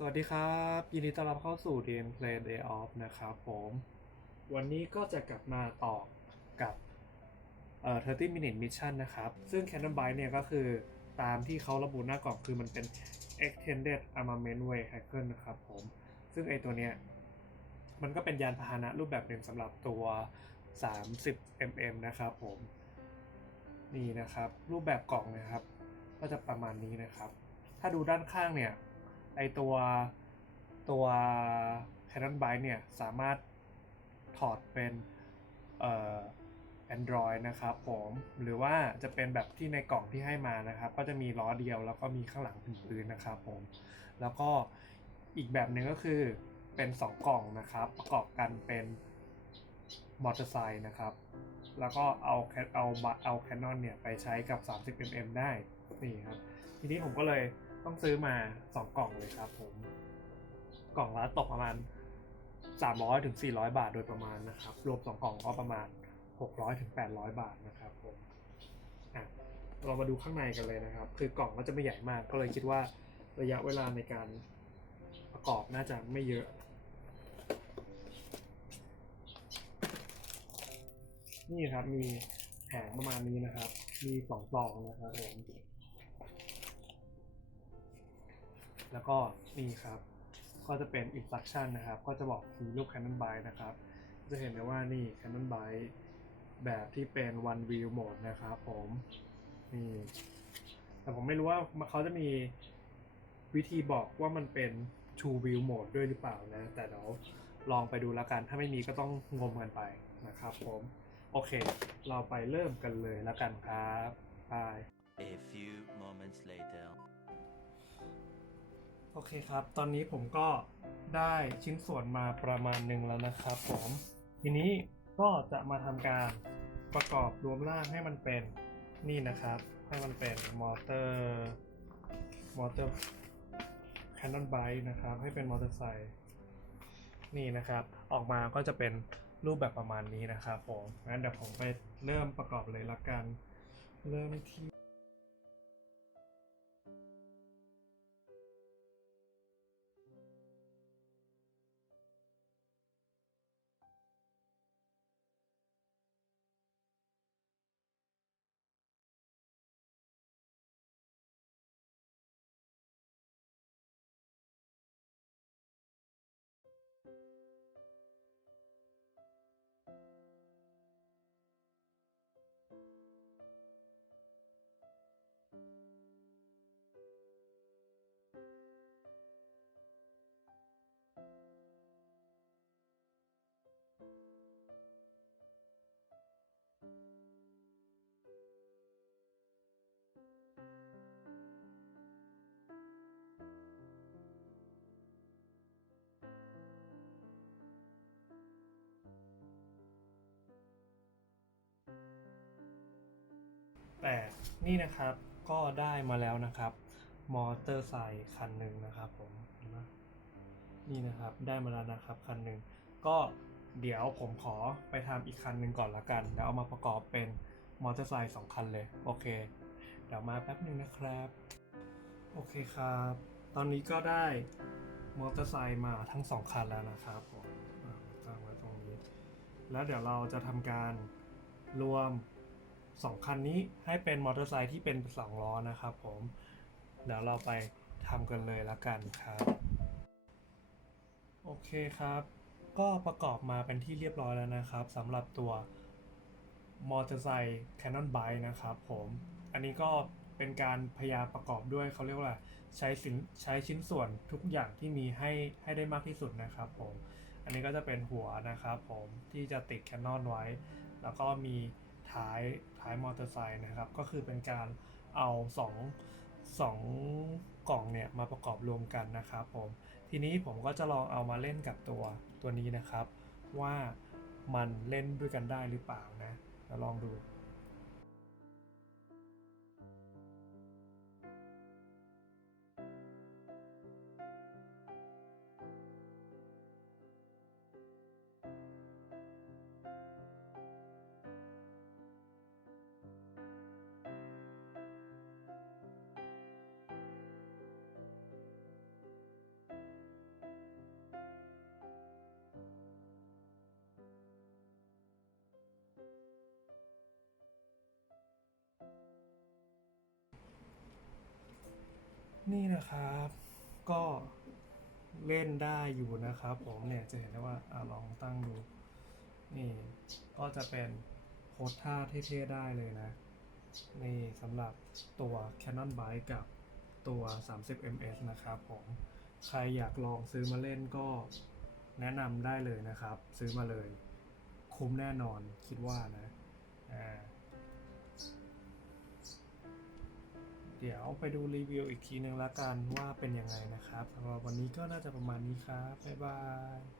สวัสดีครับ ยินดีต้อนรับเข้าสู่ Gameplay Day Off นะครับผม วันนี้ก็จะกลับมาต่อกับเอ่อ30 minute mission นะครับ ซึ่ง Cannon Bite เนี่ยก็คือตามที่เขาระบุหน้ากล่องคือมันเป็น extended armament vehicle นะครับผม ซึ่งไอตัวเนี้ยมันก็เป็นยานพาหนะรูปแบบหนึ่งสำหรับตัว 30 mm นะครับผม นี่นะครับ รูปแบบกล่องนะครับ ก็จะประมาณนี้นะครับ ถ้าดูด้านข้างเนี่ย ไอตัวตัว Canon Byte เนี่ย สามารถถอดเป็นเอ่อ Android นะครับผมหรือว่าจะเป็นแบบที่ในกล่องที่ให้มานะครับ ก็จะมีล้อเดียวแล้วก็มีข้างหลังเป็นปืนนะครับผมแล้วก็อีกแบบหนึ่งก็คือเป็น 2 กล่องนะครับ ประกอบกันเป็นมอเตอร์ไซค์นะครับ แล้วก็เอาแคเอาบัเอาแคนนอนเนี่ย ไปใช้กับ 30 mm ได้นี่ครับ ทีนี้ผมก็เลย ต้องซื้อมา2กล่องเลยครับผม กล่องละตกประมาณ300ถึง400บาทโดยประมาณนะครับ รวม2กล่องก็ประมาณ600ถึง800บาทนะครับผมอะเรามาดูข้างในกันเลยนะครับ คือกล่องก็จะไม่ใหญ่มากก็เลยคิดว่าระยะเวลาในการประกอบน่าจะไม่เยอะนี่ครับมีแผงประมาณนี้นะครับ มีสองซองนะครับผม แล้วก็นี่ครับ ก็จะเป็น instruction นะครับ ก็จะบอกมีรูป Canon Byte นะครับ จะเห็นได้ว่านี่ Canon Byte แบบที่เป็น one view mode นะครับผมนี่แต่ผมไม่รู้ว่าเขาจะมีวิธีบอกว่ามันเป็น two view mode ด้วยหรือเปล่านะ แต่เดี๋ยวลองไปดูแล้วกัน ถ้าไม่มีก็ต้องงมกันไปนะครับผมโอเค เราไปเริ่มกันเลยแล้วกันครับบาย A few moments later. โอเคครับ ตอนนี้ผมก็ได้ชิ้นส่วนมาประมาณหนึ่งแล้วนะครับผม ทีนี้ก็จะมาทำการประกอบรวมร่างให้มันเป็นนี่นะครับ ให้มันเป็นมอเตอร์มอเตอร์ Canon Bike นะครับ ให้เป็นมอเตอร์ไซค์นี่นะครับ ออกมาก็จะเป็นรูปแบบประมาณนี้นะครับผมงั้นเดี๋ยวผมไปเริ่มประกอบเลยละกัน เริ่มที่ แต่นี่นะครับก็ได้มาแล้วนะครับ มอเตอร์ไซค์คันหนึ่งนะครับผมนไหมนี่นะครับได้มาแล้วนะครับคันหนึ่งก็เดี๋ยวผมขอไปทำอีกคันหนึ่งก่อนละกัน แล้วเอามาประกอบเป็นมอเตอร์ไซค์สองคันเลย โอเค เดี๋ยวมาแป๊บหนึ่งนะครับ โอเคครับ ตอนนี้ก็ได้มอเตอร์ไซค์มาทั้งสองคันแล้วนะครับผมตั้งไว้ตรงนี้ แล้วเดี๋ยวเราจะทำการรวมสองคันนี้ให้เป็นมอเตอร์ไซค์ที่เป็นสองล้อนะครับผม เดี๋ยวเราไปทำกันเลยละกันครับ โอเคครับ ก็ประกอบมาเป็นที่เรียบร้อยแล้วนะครับสำหรับตัวมอเตอร์ไซค์ Canon Bike นะครับผม อันนี้ก็เป็นการพยาประกอบด้วยเขาเรียกว่าใช้สินใช้ชิ้นส่วนทุกอย่างที่มีให้ให้ได้มากที่สุดนะครับผม อันนี้ก็จะเป็นหัวนะครับผมที่จะติดแคนนอนไว้ แล้วก็มีท้ายท้ายมอเตอร์ไซค์นะครับ ก็คือเป็นการเอาส องสองกล่องเนี่ยมาประกอบรวมกันนะครับผมทีนี้ผมก็จะลองเอามาเล่นกับตัวตัวนี้นะครับ ว่ามันเล่นด้วยกันได้หรือเปล่านะลองดู นี่นะครับ ก็เล่นได้อยู่นะครับ ผมเนี่ยจะเห็นได้ว่าอลองตั้งดู นี่ก็จะเป็นโพสท่าเท่ๆได้เลยนะ นี่สำหรับตัว Canon Bike กับตัว 30 ms นะครับผม ใครอยากลองซื้อมาเล่นก็แนะนำได้เลยนะครับ ซื้อมาเลย คุ้มแน่นอนคิดว่านะ อ่า เดี๋ยวไปดูรีวิวอีกทีนึงละกันว่าเป็นยังไงนะครับสำหรับวันนี้ก็น่าจะประมาณนี้ครับ บ๊ายบาย